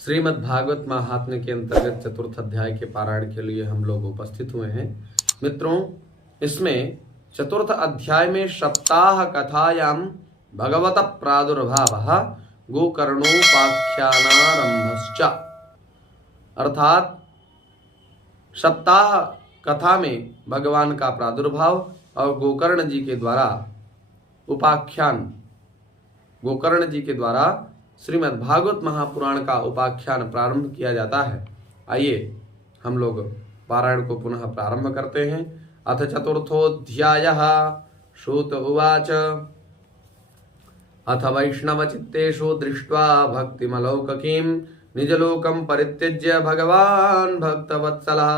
श्रीमद् भागवत महात्म्य के अंतर्गत चतुर्थ अध्याय के पारायण के लिए हम लोग उपस्थित हुए हैं। मित्रों, इसमें चतुर्थ अध्याय में सप्ताह कथायाम भगवत प्रादुर्भावः गोकर्णोपाख्यानारंभश्च, अर्थात सप्ताह कथा में भगवान का प्रादुर्भाव और गोकर्ण जी के द्वारा उपाख्यान, गोकर्ण जी के द्वारा श्रीमद् भागवत महापुराण का उपाख्यान प्रारंभ किया जाता है। आइए हम लोग पारायण को पुनः प्रारंभ करते हैं। अथ चतुर्थोऽध्यायः। श्रुत उवाच अथ वैष्णवचित्तेषु दृष्ट्वा भक्तिमलौककीं निजलोकं परित्यज्य भगवान् भक्तवत्सलः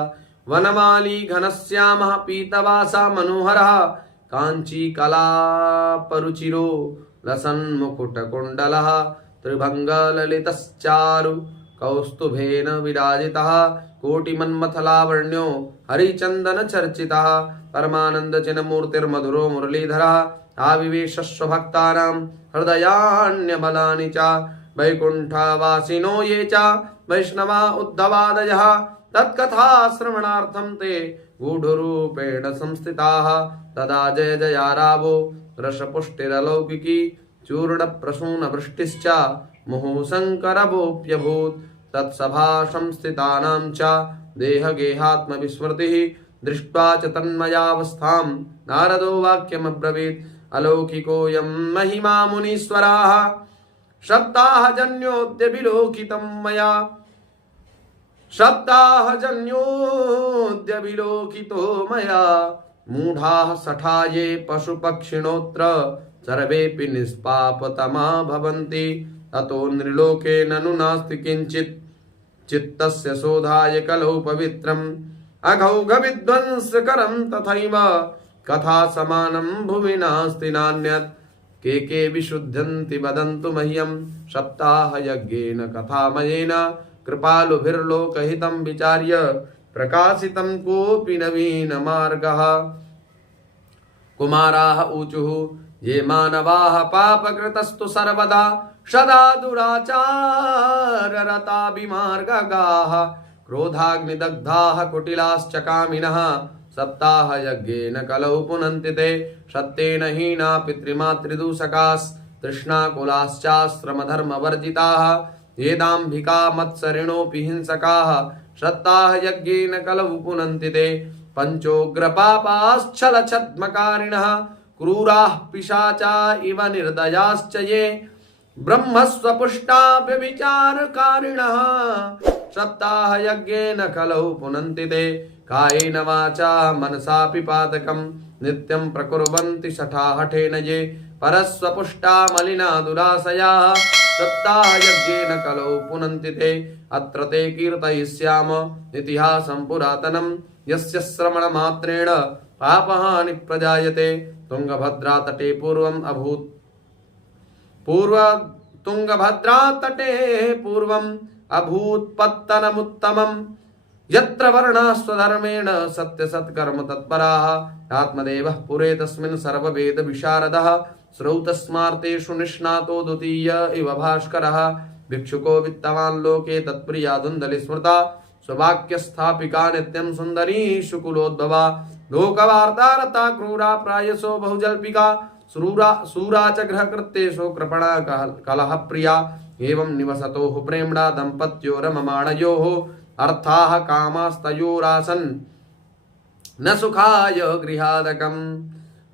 वनमाली घनश्यामः पीतवासा मनोहरः काञ्चीकलापरुचिरो लसन्मुकुटकुण्डलः त्रिभङ्गललितश्चारु कौस्तुभेन विराजितः कोटिमन्मथलावण्यो हरिचन्दनचर्चितः परमानन्दचिन्मूर्तिर्मधुरो मुरलीधरः आविवेशस्वभक्तानां हृदयान्यबलानि च वैकुण्ठवासिनो ये च वैष्णवा उद्धवादयः तत्कथा श्रवणार्थं ते गूढरूपेण संस्थिताः तदा जय जयारावो रसपुष्टिरलौकिकी चूर्णप्रसूनवृष्टिश्च मुहुशङ्करवोऽप्यभूत् तत्सभा संस्थितानां च देहगेहात्मविस्मृतिः दृष्ट्वा च तन्मयावस्थां नारदो वाक्यमब्रवीत् अलौकिकोऽयं महिमा मुनीश्वराः सप्ताहजन्योऽद्य विलोकितं मया सप्ताहजन्योऽद्य विलोकितो मया मूढाः सठाये पशुपक्षिणोऽत्र सर्वेऽपि निष्पापतमा भवन्ति अतो नृलोके ननु नास्ति किञ्चित् चित्तस्य शोधाय कलौ पवित्रम् अघौघविध्वंसकरं तथैव कथा समानं भुवि नास्ति नान्यत् के विशुध्यन्ति वदन्तु मह्यं सप्ताहयज्ञेन कथामयेन कृपालुभिर्लोकहितं विचार्य प्रकाशितं कोऽपि नवीनमार्गः। कुमाराः ऊचुः ये मानवाः पापकृतस्तु सर्वदा सदा दुराचाररता विमार्गगाः क्रोधाग्निदग्धाः कुटिलाश्च कामिनः सप्ताहयज्ञेन कलौ पुनन्ति ते सत्येन हीना पितृमातृदूषकास्त्रिष्णाकुलाश्चाश्रमधर्मवर्जिताः वेदाम्भिका मत्सरिणोऽपि हिंसकाः सप्ताहयज्ञेन कलौ पुनन्ति ते पञ्चोग्रपापाश्चलछद्मकारिणः क्रूराः पिशाचा इव निर्दयाश्च ये ब्रह्मस्वपुष्टा व्यभिचारकारिणः सप्ताहयज्ञेन कलौ पुनन्ति ते कायेन वाचा मनसापि पातकं नित्यं प्रकुर्वन्ति शठाहठेन ये परस्वपुष्टा मलिना दुराशयाः सप्ताहयज्ञेन कलौ पुनन्ति ते अत्र ते कीर्तयिष्याम इतिहासं पुरातनं यस्य श्रवणमात्रेण पापहानि प्रजायते तुंगभद्रातटे पूर्वम् अभूत् पत्तनमुत्तमम् यत्र वर्णाः स्वधर्मेण सत्यसत्कर्म तत्पराः आत्मदेवः पुरे तस्मिन् सर्ववेद विशारदः श्रौतस्मार्तेषु निष्णातो द्वितीय इव भास्करः भिक्षुको वित्तवान् लोके तत्प्रिया धुन्दलि स्मृता स्ववाक्यस्थापिका नित्यं सुन्दरी शुकुलोद्भवा लोकवार्तारता क्रूरा प्रायसो बहुजल्पिका सूरा च गृहकृत्येषु कृपणा कलह प्रिया एवं निवसतोः प्रेम्णा दम्पत्यो रममाणयोः अर्थाः कामास्तयोरासन् न सुखाय गृहादकम्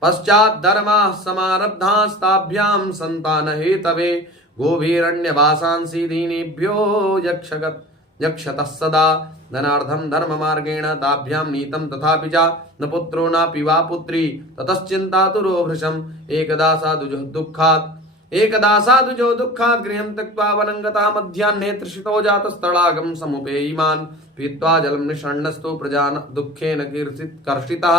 पश्चात् धर्माः समारब्धास्ताभ्यां सन्तानहेतवे गोभीरण्यवासांसि दीनेभ्यो यक्षतः सदा धनार्धं धर्ममार्गेण ताभ्यां नीतं तथापि च न पुत्रो नापि वा पुत्री ततश्चिन्तातुरो भृशम् एकदा साधुजो दुःखात् गृहं त्यक्त्वा वनं गता मध्याह्ने तृषितो जातस्तडागं समुपेयिमान् पीत्वा जलं निषण्णस्तु प्रजान् दुःखेन कर्षितः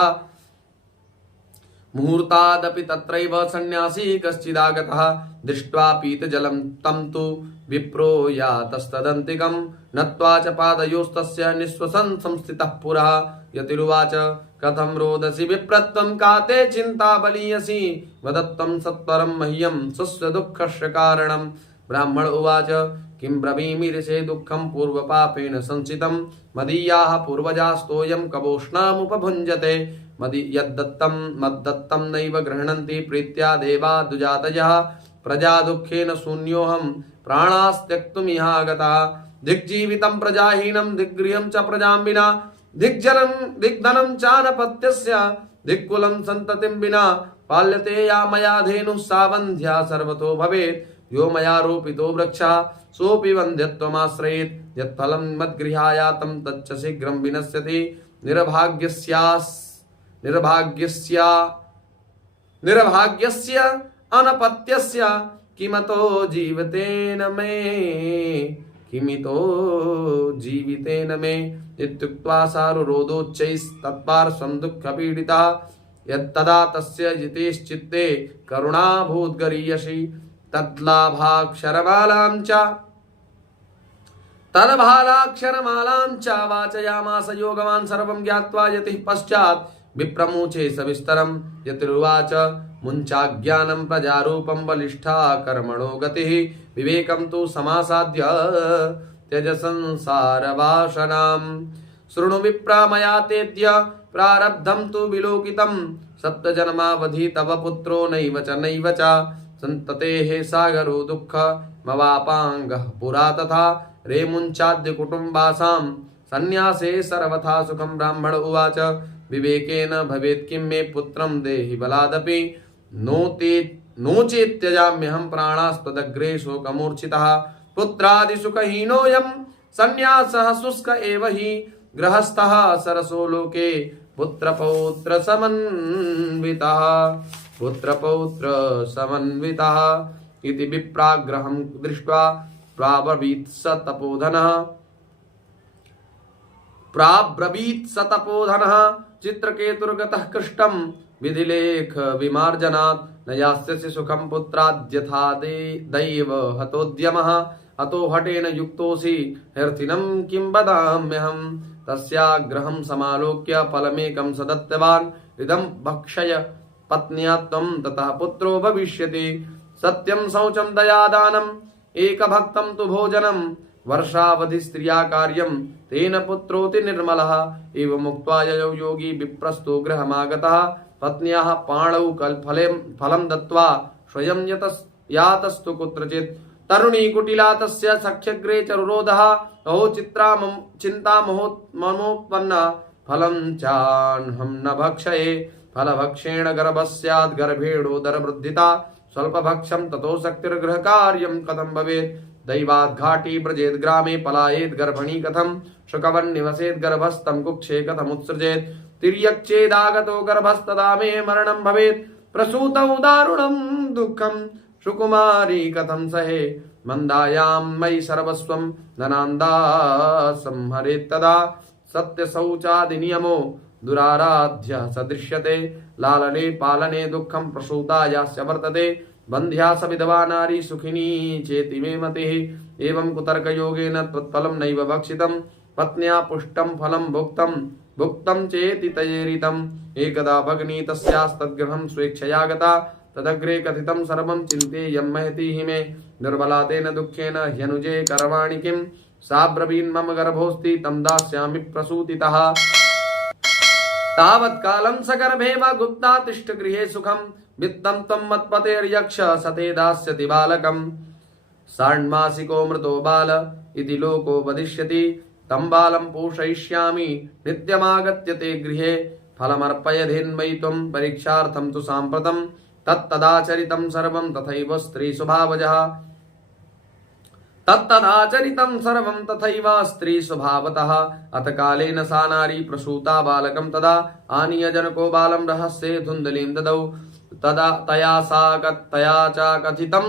मुहूर्तादपि तत्रैव सन्न्यासी कश्चिदागतः दृष्ट्वा पीतजलं तं तु विप्रो यातस्तदन्तिकं नत्वा च पादयोस्तस्य निःश्वसन् संस्थितः पुरः यतिरुवाच कथं रोदसी विप्रत्वं का ते चिन्ता बलीयसी वदत्वं सत्वरं मह्यं स्वस्य दुःखस्य कारणं ब्राह्मण उवाच किं ब्रवीमि ऋषे दुःखं पूर्वपापेन संचितं मदीयाः पूर्वजास्तोऽयं कवोष्णामुपभुञ्जते यद्दत्तं मद्दत्तं नैव गृह्णन्ति प्रीत्या देवा दुजातयः प्रजा दुःखेन शून्योऽहं प्राणास्त्यक्तुमिहागता दिग्जीवितं प्रजाहीनं दिग्गृहं च प्रजां विना दिग्जनं दिग्धनं चानपत्यस्य दिक्कुलं सन्ततिं विना पाल्यते या मया धेनुः सा वन्ध्या सर्वतो भवेत् यो मया रोपितो वृक्षः सोऽपि वन्ध्यत्वमाश्रयेत् यत्फलं मद्गृहायातं तच्च शीघ्रं विनश्यति निर्भाग्यस्य अनपत्यस्य किमतो जीवितेन मे इत्युक्त्वा सारुरोधोच्चैस्तत्पार्श्वं दुःखपीडितः यत्तदा तस्य जितेश्चित्ते करुणाभूद्गरीयसी तद्लाभाक्षरमालां च वाचयामास योगवान् सर्वं ज्ञात्वा यतिः पश्चात् विप्रमुचे सविस्तरं यतिरुवाच मुञ्चाज्ञानं प्रजारूपं बलिष्ठा कर्मणो गतिः विवेकं तु समासाद्य त्यज संसारवासनां शृणु विप्रा मया तेद्य प्रारब्धं तु विलोकितं सप्तजन्मावधि तव पुत्रो नैव च सन्ततेः सागरो दुःखमवापाङ्गः पुरा तथा रेमुञ्चाद्य कुटुम्बासां सन्न्यासे सर्वथा सुखं ब्राह्मण उवाच विवेकेन भवेत् किं मे पुत्रं देहि बलादपि नो चेत् त्यजाम्यहं प्राणास्त्वदग्रे शोकमूर्छितः पुत्रादिसुखहीनोऽयं सन्न्यासः शुष्क एव हि गृहस्थः सरसो लोके पुत्रपौत्र समन्वितः इति विप्राग्रहं दृष्ट्वा प्राब्रवीत् स तपोधनः चित्रकेतुर्गतः कृष्टं विधिलेख विमार्जनात् न यास्यसि सुखं पुत्राद्यथा दैव हतोद्यमः अतो हटेन युक्तोऽसि ह्यर्थिनं किं वदाम्यहं तस्याग्रहं समालोक्य फलमेकं स दत्तवान् इदं भक्षय पत्न्या त्वं ततः पुत्रो भविष्यति सत्यं शौचं दयादानम् एकभक्तं तु भोजनं वर्षावधि स्त्रिया कार्यं तेन पुत्रोति निर्मलः एवमुक्त्वा ययौ योगी विप्रस्तो गृहमागतः पत्न्याः पाणौ फलं दत्त्वा स्वयं यातस्तु कुत्रचित् तरुणी कुटिला तस्य सख्यग्रे च रुरोधः अहो चिन्ता मनोत्पन्ना फलं चाह्नं न भक्षये फलभक्षेण गर्भः स्यात् गर्भेणोदरवृद्धिता स्वल्पभक्षं ततो शक्तिर्गृहकार्यं कथं भवेत् दैवाद्घाटी व्रजेत् ग्रामे पलायेत् गर्भणी कथं शुकवन्निवसेत् गर्भस्थं कुक्षे कथमुत्सृजेत् तिर्यक्चेदागतो गर्भस्तदा मे मरणं भवेत् प्रसूतौ दारुणं दुःखं सुकुमारी कथं सहे मन्दायां मयि सर्वस्वं धनान्दा संहरेत् तदा सत्यशौचादिनियमो दुराराध्य सदृश्यते लालने पालने दुःखं प्रसूतायास्य वर्तते बन्ध्या स विधवा नारी सुखिनी चेति मे मतिः एवं कुतर्कयोगेन त्वत्फलं नैव भक्षितं पत्न्या पुष्टं फलं भुक्तं चेति तयेरितम् एकदा भगिनी तस्यास्तद्गृहं स्वेच्छया गता तदग्रे कथितं सर्वं चिन्तेयं महती हि मे दुर्बला तेन दुःखेन ह्यनुजे करवाणि किं सा ब्रवीन् मम गर्भोऽस्ति तं दास्यामि प्रसूतितः तावत्कालं सगर्भे वा गुप्ता तिष्ठ गृहे सुखं वित्तं त्वं मत्पतेर्यक्ष सते दास्यति बालकं षाण्मासिको मृतो बाल इति लोको वदिष्यति तं बालं पोषयिष्यामि नित्यमागत्य ते गृहे फलमर्पयधेन्मयि त्वं परीक्षार्थं तु साम्प्रतं तत्तदाचरितं सर्वं तथैव स्त्री स्वभावतः अत कालेन सा नारी प्रसूता बालकं तदा आनीय जनको बालं रहस्ये धुन्दलीं ददौ तदा तया च कथितं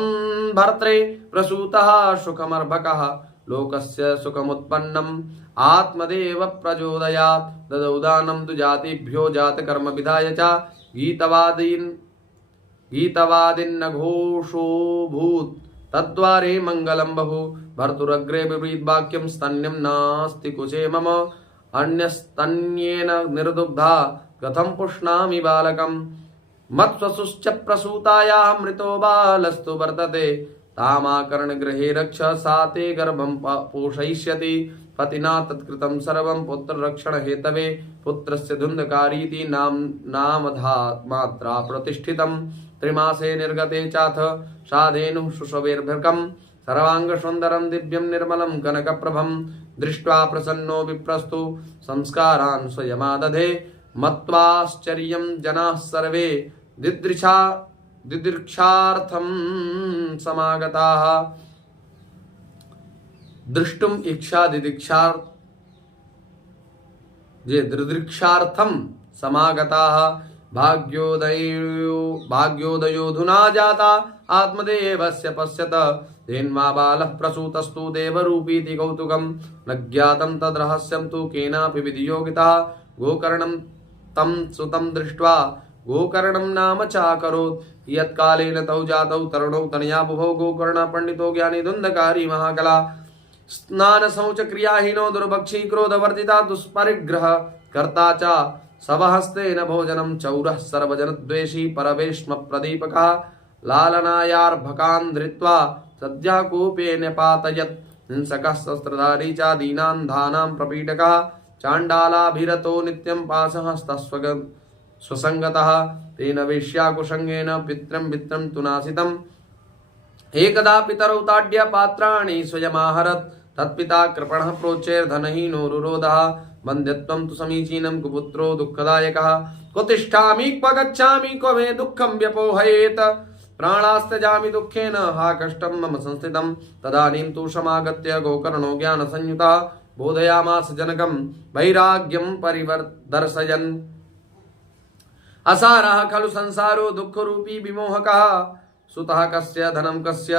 भर्त्रे प्रसूतः सुखमर्भकः लोकस्य सुखमुत्पन्नम् आत्मदेव प्रचोदयात् ददौ दानं तु जातिभ्यो जातकर्म विधाय च गीतवादिन्नघोषोऽभूत् तद्वारे मङ्गलं बहु भर्तुरग्रे विपरीत वाक्यं स्तन्यं नास्ति कुचे मम अन्यस्तन्येन निर्दुग्धा कथं पुष्णामि बालकं मत्स्वसुश्च प्रसूतायाः मृतो बालस्तु वर्तते तामाकर्ण गृहे रक्ष सा ते गर्भं पोषयिष्यति पतिना तत्कृतं सर्वं पुत्र रक्षण हेतवे पुत्रस्य धुन्धकारीति नामधा मात्रा प्रतिष्ठितं त्रिमासे निर्गते चाथ साधेनुः शुशवेर्भृकं सर्वांग सुंदरं दिव्यं निर्मलं कनकप्रभं दृष्ट्वा प्रसन्नो विप्रस्तु संस्कारान् स्वयमादधे मत्वाश्चर्यं जनाः सर्वे दिदृक्षार्थं समागताः दृष्टुम इच्छा दिदृक्षार्थं समागताः भाग्योदयोऽधुना जाता आत्मदेवस्य पश्यत धेन्मा बालः प्रसूतस्तु देवरूपीति कौतुकं न ज्ञातं तद्रहस्यं तु केनापि विधियोगितः गोकर्णं तं सुतं दृष्ट्वा गोकर्णं नाम चाकरोत् यत्कालेन तौ जातौ तरुणौ तनया बुभौ गोकर्ण पंडितो ज्ञानी धुन्धकारी महाकला स्नान शौच क्रियाहीनो दुर्भक्षी क्रोधवर्जिता दुष्परिग्रह कर्ता च स्वहस्तेन भोजनं चौरः सर्वजनद्वेषी परवेश्म प्रदीपकः लालनायार्भकान् धृत्वा सद्यः कूपेन पातयत् हिंसकः शस्त्रधारी च दीनान् धानां प्रपीडकः चाण्डालाभिरतो नित्यं पाशहस्तः स्वसंगतः तेन वेश्याकुसंगेन पित्रं मित्रं तु नासितम् एकदा पितरौ ताड्य पात्राणि स्वयमाहरत् तत्पिता कृपणः प्रोच्चैर्धनहीनो रुरोधः वन्द्यत्वं तु समीचीनं कुपुत्रो दुःखदायकः क्व तिष्ठामि क्व गच्छामि क्व मे दुःखं व्यपोहयेत् प्राणास्त्यजामि दुःखेन हा कष्टं मम संस्थितं तदानीं तु समागत्य गोकर्णो ज्ञानसंयुतः बोधयामास जनकं वैराग्यं परिवर्दर्शयन् असारः खलु संसारो दुःखरूपी विमोहकः सुतः कस्य धनं कस्य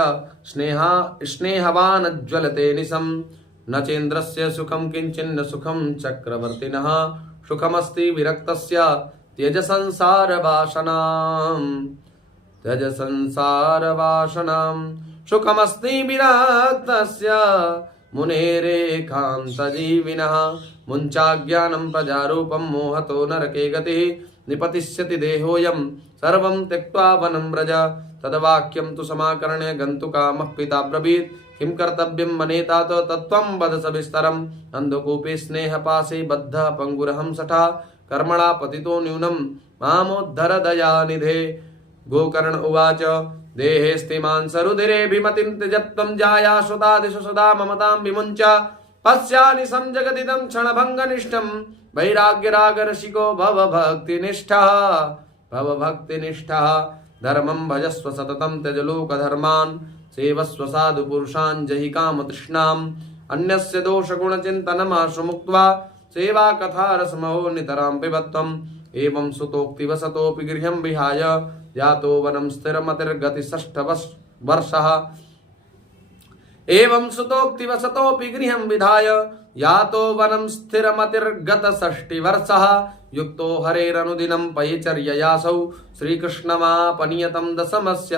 स्नेहवान् ज्वलते निशं न चेन्द्रस्य सुखं किंचिन्न सुखं चक्रवर्तिनः सुखमस्ति विरक्तस्य त्यज संसारवासनां सुखमस्ति विरक्तस्य मुनेरेकान्तजीविनः मुञ्चाज्ञानं प्रजारूपं मोहतो नरके गतिः निपतिष्यति देहोऽयं सर्वं त्यक्त्वा वनं व्रज तद्वाक्यं तु समाकर्ण्य गन्तुकामः पिता ब्रवीत् किं कर्तव्यं मनेतात तत्त्वं वद सविस्तरम् अन्धकूपे स्नेहपाशे बद्धः पङ्गुरहं सठा कर्मणा पतितो न्यूनं मामोद्धर दयानिधे गोकर्ण उवाच देहेस्तिमान् सरुधिरेऽभिमतिं त्यजत्वं जायाश्वतादिषु सदा ममतां विमुञ्च पश्यानि संजगदिदं क्षणभङ्गनिष्ठं वैराग्यरागरसिको भवभक्तिनिष्ठः धर्मं भजस्व सततं त्यज लोकधर्मान् सेवस्व साधुपुरुषान् जहि कामतृष्णाम् अन्यस्य दोषगुणचिन्तनमाशु मुक्त्वा सेवा कथारसमहो नितरां पिबत्वम् एवं सुतोक्तिवसतोऽपि गृहं विहाय यातो वनं स्थिरमतिर्गतिषष्ठवर्षः एवं सुतोक्तिवसतोऽपि गृहं विधाय यातो वनं स्थिरमतिर्गतषष्टिवर्षः युक्तो हरेरनुदिनं परिचर्ययासौ श्रीकृष्णमापनियतं दशमस्य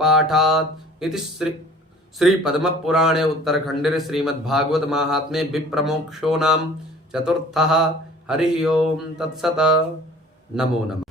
पाठात् इति श्री पद्मपुराणे उत्तरखण्डे श्रीमद्भागवत महात्म्ये विप्रमोक्षो नाम चतुर्थः। हरि ओम तत्सत्। नमो नमः।